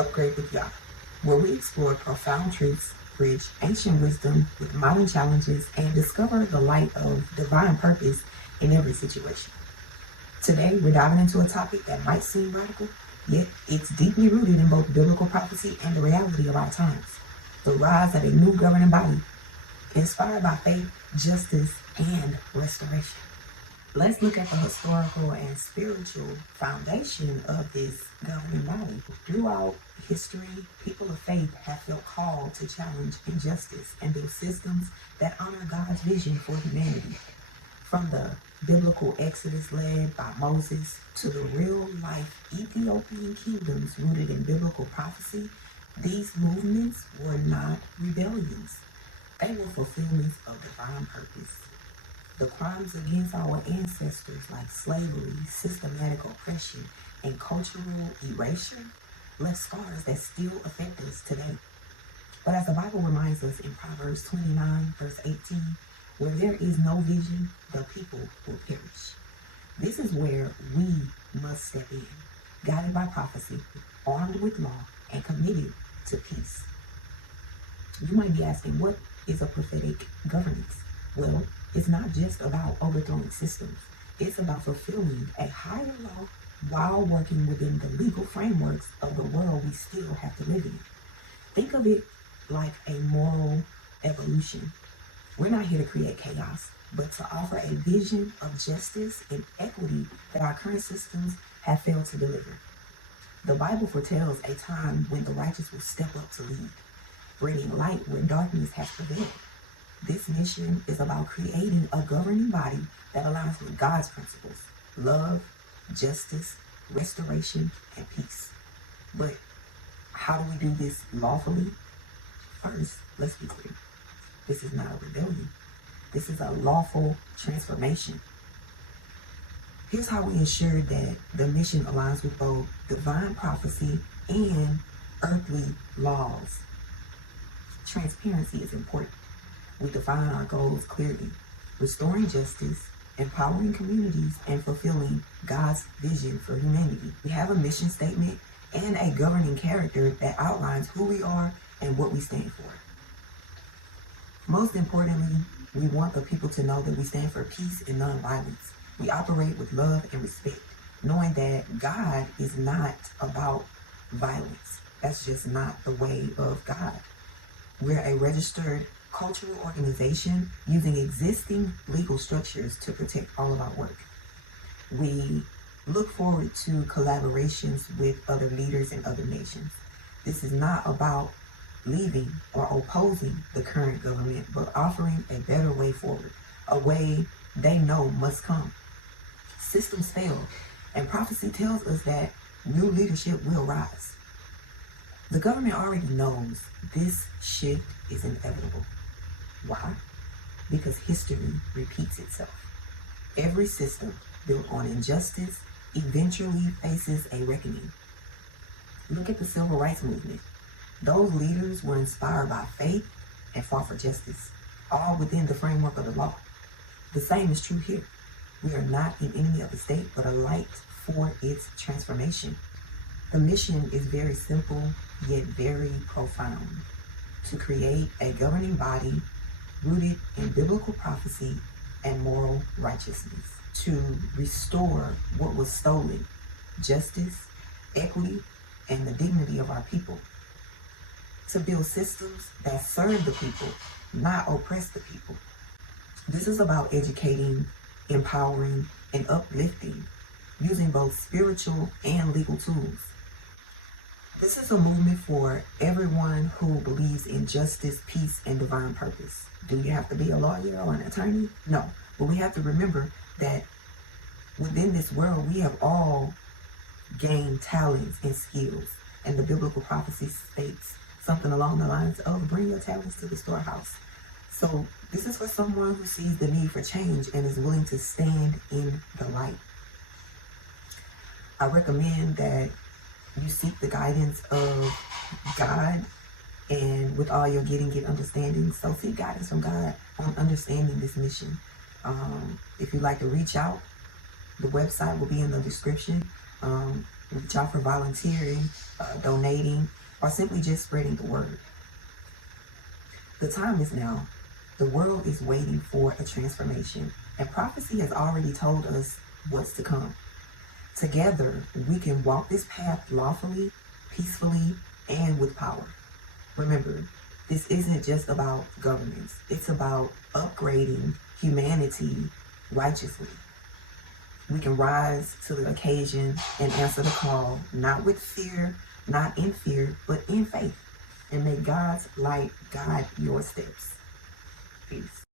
Upgrade with Yah, where we explore profound truths, bridge ancient wisdom with modern challenges, and discover the light of divine purpose in every situation. Today, we're diving into a topic that might seem radical, yet it's deeply rooted in both biblical prophecy and the reality of our times. The rise of a new governing body, inspired by faith, justice, and restoration. Let's look at the historical and spiritual foundation of this governing body. Throughout history, people of faith have felt called to challenge injustice and build systems that honor God's vision for humanity. From the biblical Exodus led by Moses to the real-life Ethiopian kingdoms rooted in biblical prophecy, these movements were not rebellions. They were fulfillments of divine purpose. The crimes against our ancestors, like slavery, systematic oppression, and cultural erasure, left scars that still affect us today. But as the Bible reminds us in Proverbs 29, verse 18, where there is no vision, the people will perish. This is where we must step in, guided by prophecy, armed with law, and committed to peace. You might be asking, what is a prophetic governance? Well, it's not just about overthrowing systems. It's about fulfilling a higher law while working within the legal frameworks of the world we still have to live in. Think of it like a moral evolution. We're not here to create chaos, but to offer a vision of justice and equity that our current systems have failed to deliver. The Bible foretells a time when the righteous will step up to lead, bringing light where darkness has prevailed. This mission is about creating a governing body that aligns with God's principles: love, justice, restoration, and peace. But how do we do this lawfully? First, let's be clear. This is not a rebellion. This is a lawful transformation. Here's how we ensure that the mission aligns with both divine prophecy and earthly laws. Transparency is important. We define our goals clearly: restoring justice, empowering communities, and fulfilling God's vision for humanity. We have a mission statement and a governing character that outlines who we are and what we stand for. Most importantly, we want the people to know that we stand for peace and nonviolence. We operate with love and respect, knowing that God is not about violence. That's just not the way of God. We're a registered cultural organization using existing legal structures to protect all of our work. We look forward to collaborations with other leaders in other nations. This is not about leaving or opposing the current government, but offering a better way forward, a way they know must come. Systems fail, and prophecy tells us that new leadership will rise. The government already knows this shift is inevitable. Why? Because history repeats itself. Every system built on injustice eventually faces a reckoning. Look at the Civil Rights Movement. Those leaders were inspired by faith and fought for justice, all within the framework of the law. The same is true here. We are not an enemy of the state, but a light for its transformation. The mission is very simple, yet very profound: to create a governing body rooted in biblical prophecy and moral righteousness, to restore what was stolen: justice, equity, and the dignity of our people, to build systems that serve the people, not oppress the people. This is about educating, empowering, and uplifting, using both spiritual and legal tools. This is a movement for everyone who believes in justice, peace, and divine purpose. Do you have to be a lawyer or an attorney? No, but we have to remember that within this world, we have all gained talents and skills. And the biblical prophecy states something along the lines of, bring your talents to the storehouse. So this is for someone who sees the need for change and is willing to stand in the light. I recommend that you seek the guidance of God, and with all you're getting, get understanding. So seek guidance from God on understanding this mission. If you'd like to reach out, the website will be in the description. Reach out for volunteering, donating, or simply just spreading the word. The time is now. The world is waiting for a transformation, and prophecy has already told us what's to come. Together, we can walk this path lawfully, peacefully, and with power. Remember, this isn't just about governments. It's about upgrading humanity righteously. We can rise to the occasion and answer the call, not with fear, not in fear, but in faith. And may God's light guide your steps. Peace.